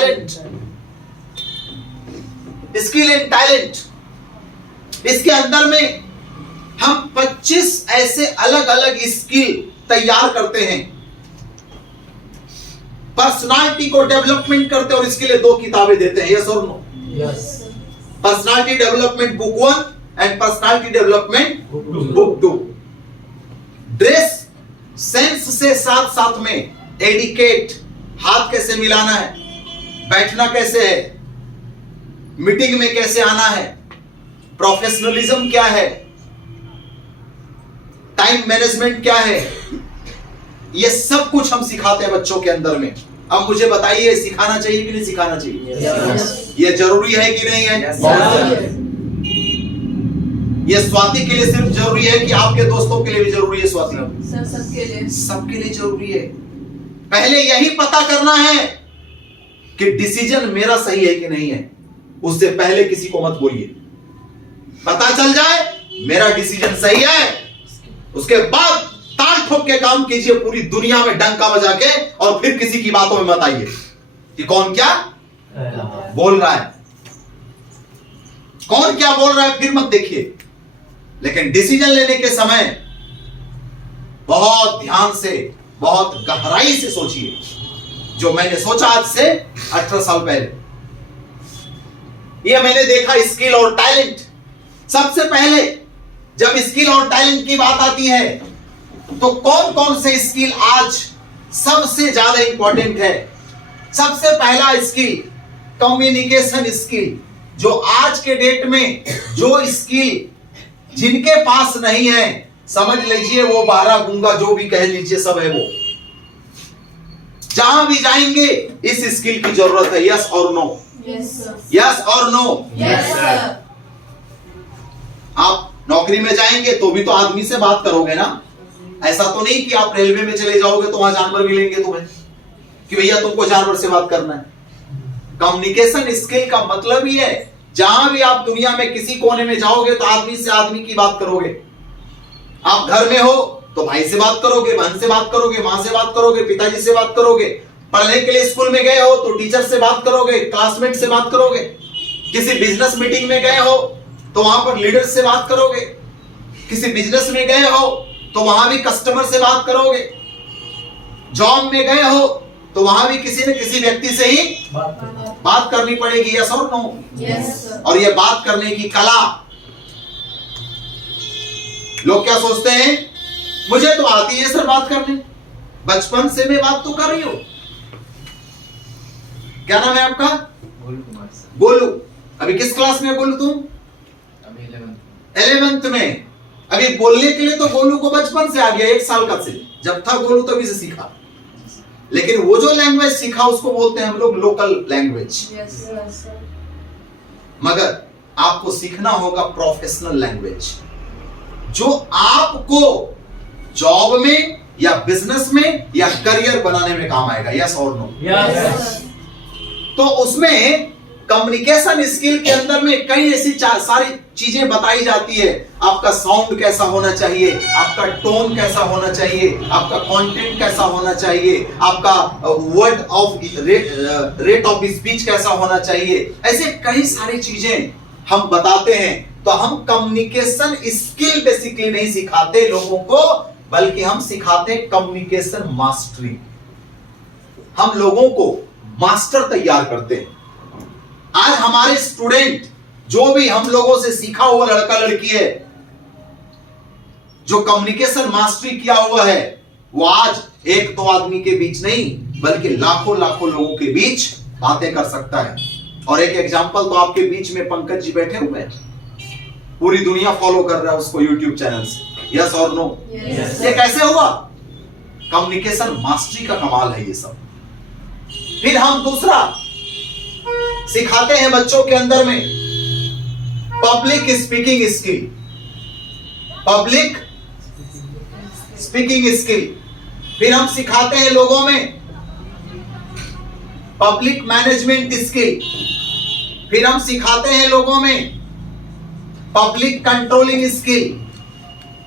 Talent, skill and talent, इसके अंदर में हम 25 ऐसे अलग अलग स्किल तैयार करते हैं, पर्सनालिटी को डेवलपमेंट करते हैं और इसके लिए 2 किताबें देते हैं। यस और no? Yes. Personality development book 1 and personality development book 2। Dress sense से साथ साथ में एडिकेट, हाथ कैसे मिलाना है, बैठना कैसे है, मीटिंग में कैसे आना है, प्रोफेशनलिज्म क्या है, टाइम मैनेजमेंट क्या है, ये सब कुछ हम सिखाते हैं बच्चों के अंदर में। अब मुझे बताइए, सिखाना चाहिए कि नहीं सिखाना चाहिए? Yes. ये जरूरी है कि नहीं है? Yes. ये स्वाति के लिए सिर्फ जरूरी है कि आपके दोस्तों के लिए भी जरूरी है? स्वाति सबके लिए, सबके लिए जरूरी है। पहले यही पता करना है कि डिसीजन मेरा सही है कि नहीं है, उससे पहले किसी को मत बोलिए। पता चल जाए मेरा डिसीजन सही है, उसके बाद ताल ठोक के काम कीजिए, पूरी दुनिया में डंका बजा के, और फिर किसी की बातों में मत आइए कि कौन क्या बोल रहा है, कौन क्या बोल रहा है, फिर मत देखिए। लेकिन डिसीजन लेने के समय बहुत ध्यान से, बहुत गहराई से सोचिए, जो मैंने सोचा आज से 18 साल पहले। ये मैंने देखा स्किल और टैलेंट। सबसे पहले जब स्किल और टैलेंट की बात आती है तो कौन कौन से स्किल आज सबसे ज्यादा इंपॉर्टेंट है? सबसे पहला स्किल कम्युनिकेशन स्किल, जो आज के डेट में जो स्किल जिनके पास नहीं है, समझ लीजिए वो 12 गूंगा, जो भी कह लीजिए, सब है वो। जहां भी जाएंगे इस स्किल की जरूरत है। यस और नो? यस और नो? आप नौकरी में जाएंगे तो भी तो आदमी से बात करोगे ना। ऐसा तो नहीं कि आप रेलवे में चले जाओगे तो वहां जानवर मिलेंगे तुम्हें कि भैया तुमको जानवर से बात करना है। कम्युनिकेशन स्किल का मतलब ही है, जहां भी आप दुनिया में किसी कोने में जाओगे तो आदमी से आदमी की बात करोगे। आप घर में हो तो भाई से बात करोगे, बहन से बात करोगे, मां से बात करोगे, पिताजी से बात करोगे। पढ़ने के लिए स्कूल में गए हो तो टीचर से बात करोगे, क्लासमेट से बात करोगे। किसी बिजनेस मीटिंग में गए हो तो वहां पर लीडर से बात करोगे। किसी बिजनेस में गए हो तो वहां भी कस्टमर से बात करोगे। जॉब में गए हो तो वहां भी किसी न किसी व्यक्ति से ही बात करनी पड़ेगी। यस और नो? यस। और ये बात करने की कला, लोग क्या सोचते हैं, मुझे तो आती है सर बात करने, बचपन से मैं बात तो कर रही हूं। क्या नाम है आपका? गोलू कुमार सर। गोलू। अभी किस क्लास में गोलू तुम? अभी 11th में। अभी बोलने के लिए तो गोलू को बचपन से आ गया, 1 साल का से जब था गोलू तभी से सीखा। लेकिन वो जो लैंग्वेज सीखा उसको बोलते हैं हम लोग लोकल लैंग्वेज। मगर आपको सीखना होगा प्रोफेशनल लैंग्वेज, जो आपको जॉब में या बिजनेस में या करियर बनाने में काम आएगा। यस और नो? यस। तो उसमें कम्युनिकेशन स्किल के अंदर में कई ऐसी सारी चीजें बताई जाती है। आपका साउंड कैसा होना चाहिए, आपका टोन कैसा होना चाहिए, आपका कंटेंट कैसा होना चाहिए, आपका word of rate of speech कैसा होना चाहिए। ऐसे कई सारी चीजें हम बताते हैं। तो हम कम्युनिकेशन स्किल बेसिकली नहीं सिखाते लोगों को, बल्कि हम सिखाते कम्युनिकेशन मास्टरी। हम लोगों को मास्टर तैयार करते हैं। आज हमारे स्टूडेंट, जो भी हम लोगों से सीखा हुआ लड़का लड़की है, जो कम्युनिकेशन मास्टरी किया हुआ है, वो आज 1-2 आदमी के बीच नहीं बल्कि लाखों लाखों लोगों के बीच बातें कर सकता है। और एक एग्जांपल तो आपके बीच में पंकज जी बैठे हुए हैं, पूरी दुनिया फॉलो कर रहा है उसको यूट्यूब चैनल से। यस और नो? ये कैसे हुआ? कम्युनिकेशन मास्टरी का कमाल है ये सब। फिर हम दूसरा सिखाते हैं बच्चों के अंदर में public speaking skill. Public speaking skill. फिर हम सिखाते हैं लोगों में पब्लिक मैनेजमेंट स्किल। फिर हम सिखाते हैं लोगों में पब्लिक कंट्रोलिंग स्किल।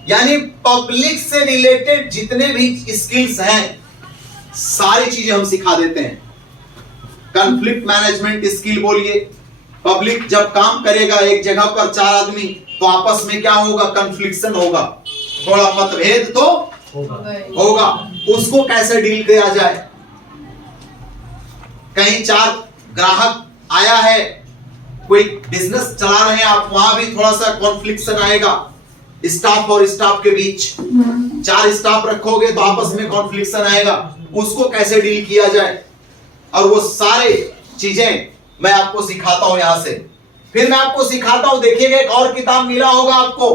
यानी पब्लिक से रिलेटेड जितने भी स्किल्स हैं, सारी चीजें हम सिखा देते हैं। कॉन्फ्लिक्ट मैनेजमेंट स्किल बोलिए। पब्लिक जब काम करेगा एक जगह पर 4 आदमी, तो आपस में क्या होगा? कन्फ्लिक्शन होगा, थोड़ा मतभेद तो होगा। उसको कैसे डील किया जाए? कहीं 4 ग्राहक आया है, कोई बिजनेस चला रहे हैं आप, वहां भी थोड़ा सा कॉन्फ्लिक्शन आएगा स्टाफ और स्टाफ के बीच। 4 स्टाफ रखोगे तो आपस में कॉन्फ्लिक्शन आएगा, उसको कैसे डील किया जाए? और वो सारे चीजें मैं आपको सिखाता हूं यहां से। फिर मैं आपको सिखाता हूं, देखिएगा एक और किताब मिला होगा आपको,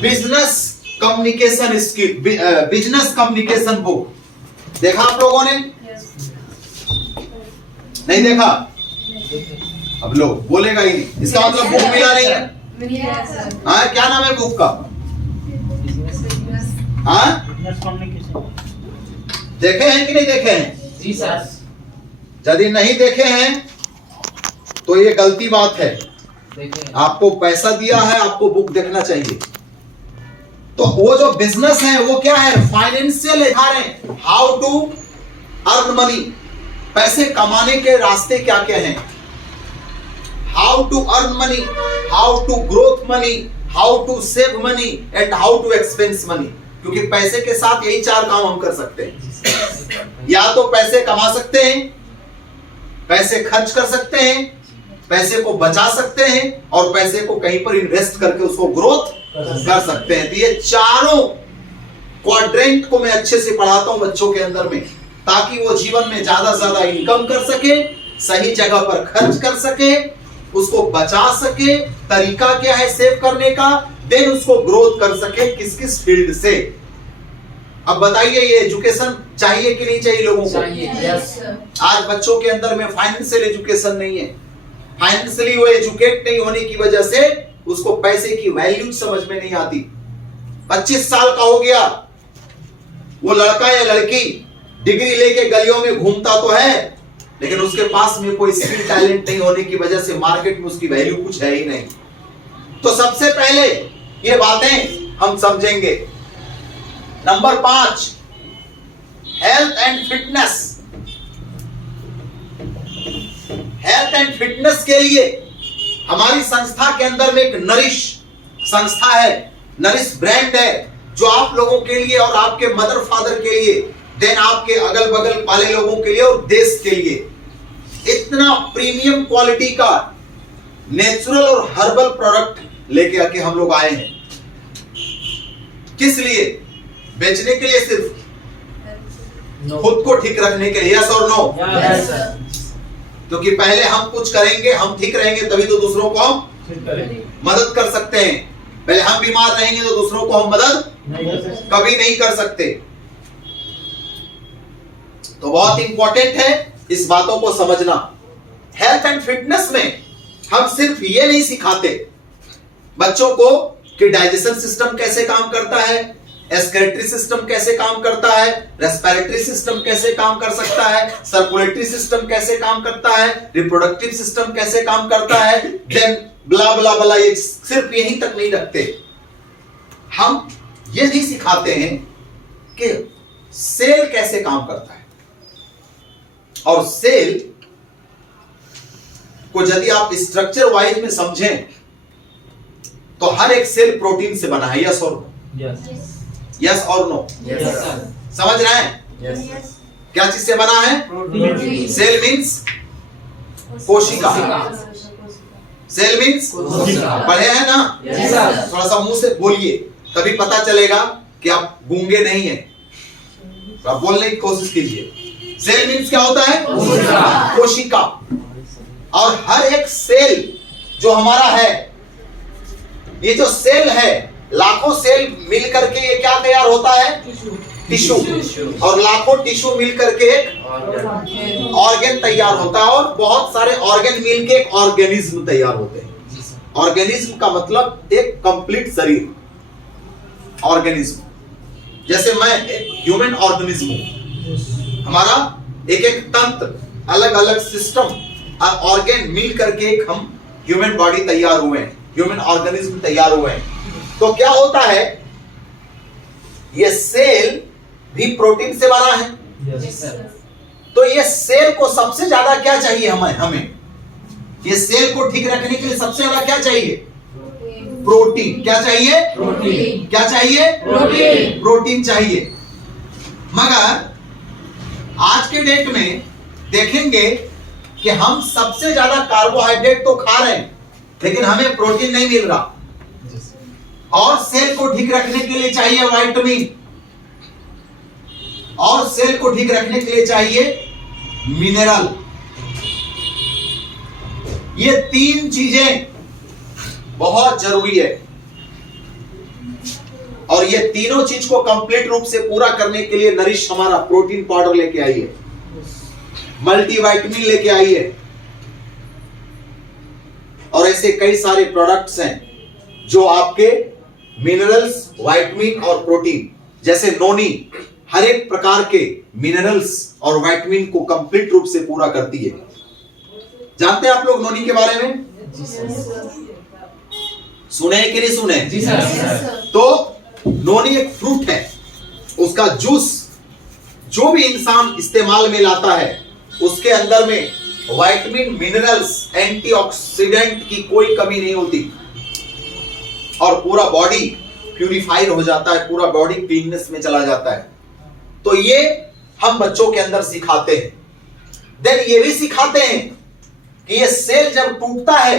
business communication skill, business communication book. देखा आप लोगों ने? नहीं देखा? अब लो बोलेगा ही नहीं, इसका मतलब बुक मिला नहीं है। हाँ, क्या नाम है बुक का? हाँ, देखे हैं कि नहीं देखे हैं? जी सर। यदि नहीं देखे हैं तो ये गलती बात है। देखें। आपको पैसा दिया है, आपको बुक देखना चाहिए। तो वो जो बिजनेस है वो क्या है? फाइनेंशियल है, हाउ टू अर्न मनी, पैसे कमाने के रास्ते क्या क्या हैं, how to earn money, how to growth money, how to save money and how to expense money. क्योंकि पैसे के साथ यही 4 काम हम कर सकते हैं। या तो पैसे कमा सकते हैं, पैसे खर्च कर सकते हैं, पैसे को बचा सकते हैं, और पैसे को कहीं पर इन्वेस्ट करके उसको ग्रोथ कर सकते हैं। तो ये चारों क्वाड्रेंट को मैं अच्छे से पढ़ाता हूं बच्चों के अंदर में, ताकि वो जीवन में ज्यादा से ज्यादा इनकम कर सके, सही जगह पर खर्च कर सके, उसको बचा सके, तरीका क्या है सेव करने का, देन उसको ग्रोथ कर सके किस किस फील्ड से। अब बताइए, ये एजुकेशन चाहिए कि नहीं चाहिए लोगों को? चाहिए। यस। आज बच्चों के अंदर में फाइनेंशियल एजुकेशन नहीं है। फाइनेंशियली वो एजुकेट नहीं होने की वजह से उसको पैसे की वैल्यू समझ में नहीं आती। 25 साल का हो गया वो लड़का या लड़की, डिग्री लेके गलियों में घूमता तो है, लेकिन उसके पास में कोई स्किल टैलेंट नहीं होने की वजह से मार्केट में उसकी वैल्यू कुछ है ही नहीं। तो सबसे पहले ये बातें हम समझेंगे। Number 5, health and fitness. Health and fitness के लिए हमारी संस्था के अंदर में एक नरिश संस्था है, नरिश ब्रांड है, जो आप लोगों के लिए और आपके मदर फादर के लिए, देन आपके अगल बगल वाले लोगों के लिए और देश के लिए इतना प्रीमियम क्वालिटी का नेचुरल और हर्बल प्रोडक्ट लेके आके हम लोग आए हैं। किस लिए? बेचने के लिए सिर्फ? खुद को ठीक रखने के लिए? यस और नो? Yes sir. क्योंकि पहले हम कुछ करेंगे, हम ठीक रहेंगे, तभी तो दूसरों को हम मदद कर सकते हैं। पहले हम बीमार रहेंगे तो दूसरों को हम मदद कभी नहीं कर सकते। तो बहुत इंपॉर्टेंट है इस बातों को समझना। हेल्थ एंड फिटनेस में हम सिर्फ ये नहीं सिखाते बच्चों को कि डाइजेशन सिस्टम कैसे काम करता है, एस्केलेटरी सिस्टम कैसे काम करता है, रेस्पिरेटरी सिस्टम कैसे काम कर सकता है, सर्कुलेटरी सिस्टम कैसे काम करता है, रिप्रोडक्टिव सिस्टम कैसे काम करता है, देन ब्ला ब्ला ब्ला, ये सिर्फ यहीं तक नहीं रखते। हम ये नहीं सिखाते हैं कि सेल कैसे काम करता है। और सेल को यदि आप स्ट्रक्चर वाइज में समझें तो हर एक सेल प्रोटीन से बना है। यस और नो? यस और नो? Yes sir. समझ रहे हैं? यस। क्या चीज से बना है? सेल मीन्स कोशिका। सेल मीन्स पढ़े हैं ना? Yes sir. थोड़ा सा मुंह से बोलिए, तभी पता चलेगा कि आप गूंगे नहीं हैं। आप बोलने की कोशिश कीजिए। सेल मीन्स क्या होता है? कोशिका। और हर एक सेल जो हमारा है, ये जो सेल है, लाखों सेल मिल करके ये क्या तैयार होता है? टिश्यू। और लाखों टिश्यू मिल करके एक ऑर्गन तैयार होता है, और बहुत सारे ऑर्गन मिल के एक ऑर्गेनिज्म तैयार होते हैं। ऑर्गेनिज्म का मतलब एक कंप्लीट शरीर। ऑर्गेनिज्म जैसे मैं एक ह्यूमन ऑर्गेनिज्म हूं, हमारा एक एक तंत्र, अलग अलग सिस्टम और ऑर्गन मिल करके एक हम ह्यूमन बॉडी तैयार हुए हैं, ह्यूमन ऑर्गेनिज्म तैयार हुए हैं। तो क्या होता है, ये सेल भी प्रोटीन से बना है। Yes sir. तो ये सेल को सबसे ज्यादा क्या चाहिए हमें ये सेल को ठीक रखने के लिए सबसे ज्यादा क्या चाहिए? प्रोटीन। क्या चाहिए? प्रोटीन। क्या चाहिए? प्रोटीन। प्रोटीन चाहिए। मगर आज के डेट में देखेंगे कि हम सबसे ज्यादा कार्बोहाइड्रेट तो खा रहे हैं, लेकिन हमें प्रोटीन नहीं मिल रहा। और सेल को ठीक रखने के लिए चाहिए विटामिन, और सेल को ठीक रखने के लिए चाहिए मिनरल। ये तीन चीजें बहुत जरूरी है, और ये तीनों चीज को कंप्लीट रूप से पूरा करने के लिए नरिश हमारा प्रोटीन पाउडर लेके आई है, मल्टीविटामिन लेके आई है, और ऐसे कई सारे प्रोडक्ट्स हैं जो आपके मिनरल्स, विटामिन और प्रोटीन, जैसे नोनी हर एक प्रकार के मिनरल्स और विटामिन को कंप्लीट रूप से पूरा करती है। जानते हैं आप लोग नोनी के बारे में? सुने कि नहीं सुने? जी सर। तो नोनी एक फ्रूट है, उसका जूस जो भी इंसान इस्तेमाल में लाता है उसके अंदर में विटामिन, मिनरल्स, एंटीऑक्सीडेंट की कोई कमी नहीं होती, और पूरा बॉडी प्यूरिफाइड हो जाता है, पूरा बॉडी क्लीननेस में चला जाता है। तो ये हम बच्चों के अंदर सिखाते हैं। देन ये भी सिखाते हैं कि ये सेल जब टूटता है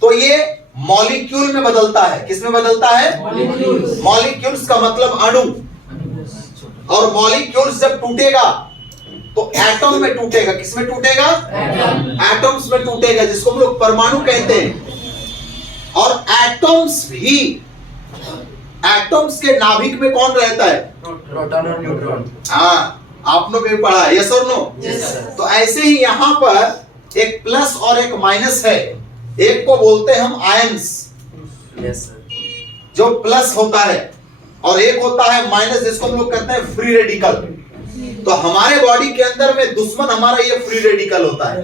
तो ये मॉलिक्यूल में बदलता है। किस में बदलता है? मॉलिक्यूल्स। मॉलिक्यूल्स का मतलब अणु, और मॉलिक्यूल्स जब टूटेगा तो एटम में टूटेगा। किस में टूटेगा? एटम्स में टूटेगा, जिसको हम लोग परमाणु कहते हैं। और एटम्स के नाभिक में कौन रहता है? प्रोटॉन और न्यूट्रॉन। हाँ, आप लोग भी पढ़ा है, यस और नो? Yes sir. तो ऐसे ही यहां पर एक प्लस और एक माइनस है। एक को बोलते हैं हम आयंस, यस सर। जो प्लस होता है, और एक होता है माइनस, जिसको हम लोग कहते हैं फ्री रेडिकल। तो हमारे बॉडी के अंदर में दुश्मन हमारा ये फ्री रेडिकल होता है।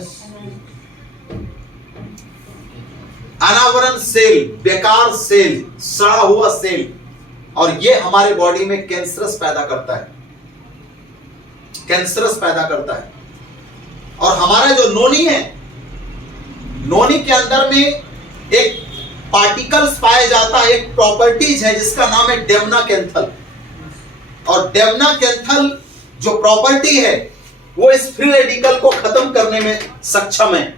अनावरण सेल, बेकार सेल, सड़ा हुआ सेल, और ये हमारे बॉडी में कैंसरस पैदा करता है, कैंसरस पैदा करता है। और हमारा जो नोनी है, नोनी के अंदर में एक पार्टिकल्स पाया जाता है, एक प्रॉपर्टीज है जिसका नाम है डेमनाकेंथल। और डेमनाकेंथल जो प्रॉपर्टी है वो इस फ्री रेडिकल को खत्म करने में सक्षम है।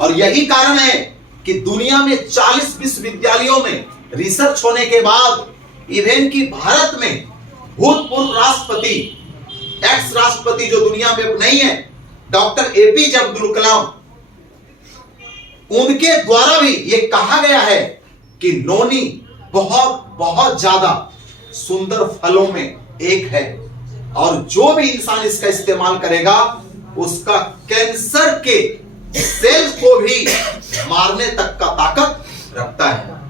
और यही कारण है कि दुनिया में 40 विश्वविद्यालयों में रिसर्च होने के बाद इवन की भारत में भूतपूर्व राष्ट्रपति, एक्स राष्ट्रपति जो दुनिया में नहीं है, डॉक्टर एपीजे अब्दुल कलाम, उनके द्वारा भी यह कहा गया है कि नोनी बहुत बहुत ज्यादा सुंदर फलों में एक है, और जो भी इंसान इसका इस्तेमाल करेगा उसका कैंसर के सेल्स को भी मारने तक का ताकत रखता है।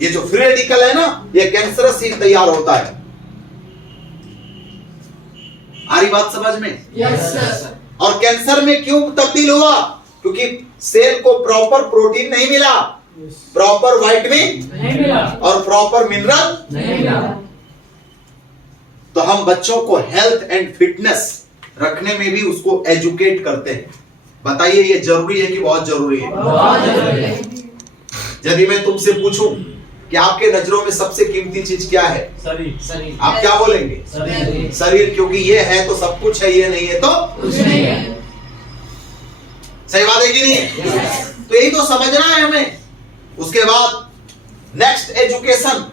ये जो फ्री रेडिकल है ना, ये कैंसरस ही तैयार होता है। आ रही बात समझ में? Yes sir. और कैंसर में क्यों तब्दील हुआ? क्योंकि सेल को प्रॉपर प्रोटीन नहीं मिला, प्रॉपर विटामिन नहीं मिला, और प्रॉपर मिनरल नहीं मिला। तो हम बच्चों को हेल्थ एंड फिटनेस रखने में भी उसको एजुकेट करते हैं। बताइए, ये जरूरी है कि बहुत जरूरी है? बहुत जरूरी है। यदि मैं तुमसे पूछूं कि आपके नजरों में सबसे कीमती चीज क्या है, शरीर। आप क्या बोलेंगे? शरीर। शरीर, क्योंकि ये है तो सब कुछ है, ये नहीं है तो कुछ नहीं है। सही बात है कि नहीं? तो यही तो समझना है हमें। उसके बाद नेक्स्ट एजुकेशन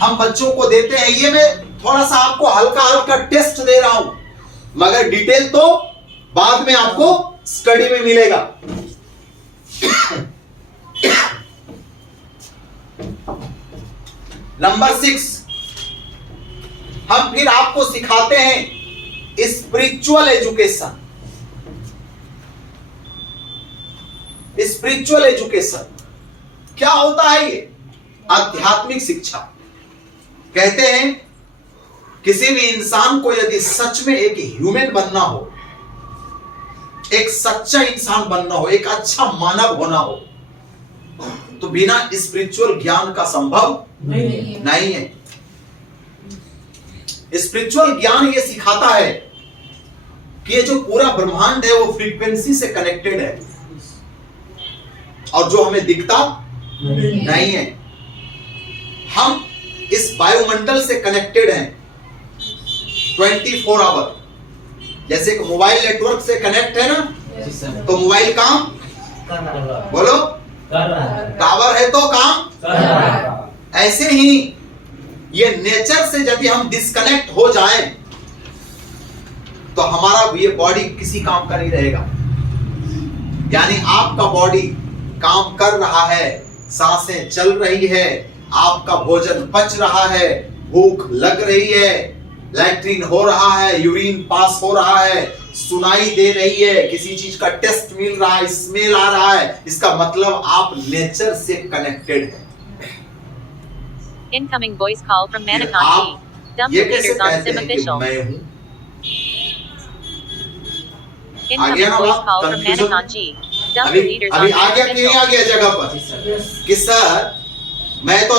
हम बच्चों को देते हैं। ये मैं थोड़ा सा आपको हल्का हल्का टेस्ट दे रहा हूं, मगर डिटेल तो बाद में आपको स्टडी में मिलेगा। नंबर 6, हम फिर आपको सिखाते हैं स्पिरिचुअल एजुकेशन। स्पिरिचुअल एजुकेशन क्या होता है? ये आध्यात्मिक शिक्षा। कहते हैं किसी भी इंसान को यदि सच में एक ह्यूमन बनना हो, एक सच्चा इंसान बनना हो, एक अच्छा मानव होना हो, तो बिना स्पिरिचुअल ज्ञान का संभव नहीं है। स्पिरिचुअल ज्ञान ये सिखाता है कि ये जो पूरा ब्रह्मांड है वो फ्रीक्वेंसी से कनेक्टेड है और जो हमें दिखता नहीं है। हम इस वायुमंडल से कनेक्टेड हैं 24 आवर। जैसे कि मोबाइल नेटवर्क से कनेक्ट है ना, जी सर। तो मोबाइल काम बोलो, टावर है तो काम। ऐसे ही ये नेचर से यदि हम डिस्कनेक्ट हो जाएं तो हमारा ये बॉडी किसी काम का नहीं रहेगा। यानी आपका बॉडी काम कर रहा है, सांसें चल रही है, आपका भोजन पच रहा है, भूख लग रही है, लैट्रिन हो रहा है, यूरिन पास हो रहा है, सुनाई दे रही है, किसी चीज का टेस्ट मिल रहा है, स्मेल आ रहा है, इसका मतलब आप नेचर से कनेक्टेड हैं। Incoming voice call from आप Manikanji. Dumb ये कैसे leaders on कहते Sim हैं कि official. मैं हूं? Incoming ना voice बात? call from Confusion? Manikanji. Dumb अभी leaders अभी on आ Sim गया कि नहीं official. आ गया जगह पर जी सर। कि सर मैं तो